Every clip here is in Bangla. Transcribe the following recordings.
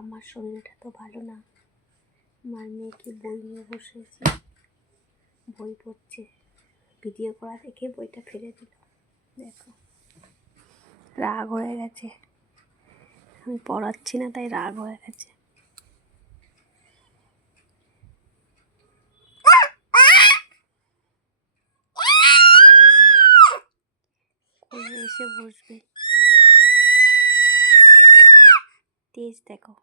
আমার শরীরটা তো ভালো না। আমার মেয়েকে বই নিয়ে বসেছি, বই পড়ছে। ভিডিও করা দেখে বইটা ফেলে দিল। দেখো, রাগ হয়ে গেছে, আমি পড়াচ্ছি না তাই রাগ হয়ে গেছে। কোলে এসে বসবে, তেজ দেখো।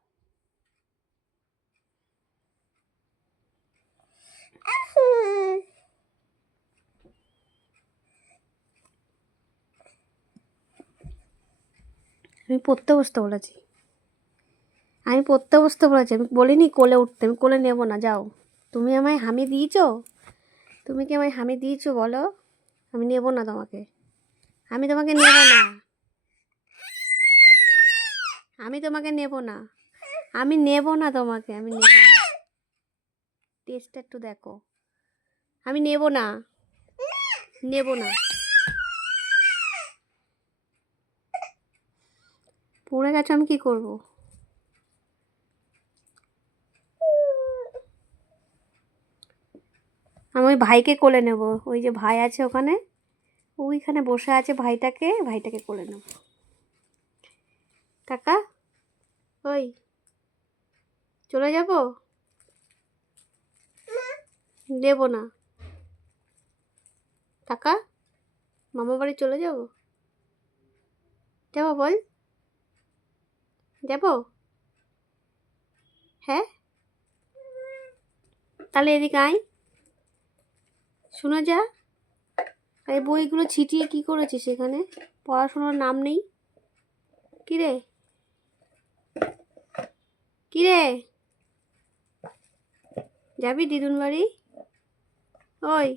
আমি পড়তে বসতে বলেছি, আমি বলিনি কোলে উঠতে। আমি কোলে নেব না, যাও। তুমি আমায় হামি দিয়েছো? তুমি কি আমায় হামি দিয়েছো বলো? আমি নেব না তোমাকে, আমি তোমাকে নেব না, আমি তোমাকে নেব না, আমি নেব না তোমাকে, আমি নেব না। টেস্টটা একটু দেখো। আমি নেব না, নেব না। পড়ে গেছে, আমি কি করব? আমি ওই ভাইকে কোলে নেব। ওই যে ভাই আছে ওখানে, ওইখানে বসে আছে, ভাইটাকে কোলে নেব। টাকা, ওই চলে যাব? দেব না। টাকা, মামা বাড়ি চলে যাব? যাবো বল, যাব? হ্যাঁ, তাহলে এদিকে আয়, শুনে যা। এই বইগুলো ছিটিয়ে কি করেছিস এখানে? পড়াশোনার নাম নেই। কিরে, কিরে, যাবি দিদুন বাড়ি? ওই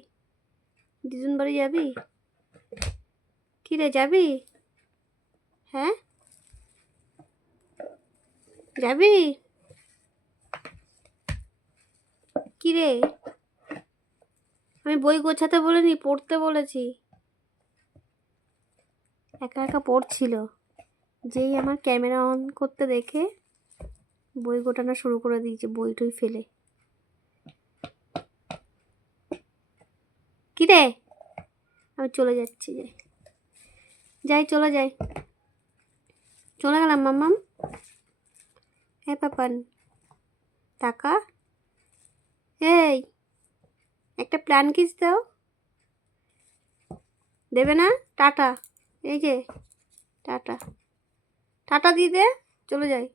দিদুন বাড়ি যাবি? কিরে, যাবি? হ্যাঁ, যাবি? কিরে, আমি বই গোছাতে বলিনি, পড়তে বলেছি। একা একা পড়ছিল, যেই আমার ক্যামেরা অন করতে দেখে বই গোটানো শুরু করে দিয়েছে, বই টই ফেলে। কিরে, আমি চলে যাচ্ছি, যাই চলে যাই, চলে গেলাম মাম্মাম। হ্যাঁ পাপান, টাকা, এই একটা প্ল্যান কিস দাও। দেবে না? টাটা, এই যে টাটা, টাটা দিয়ে দে, চলে যাই।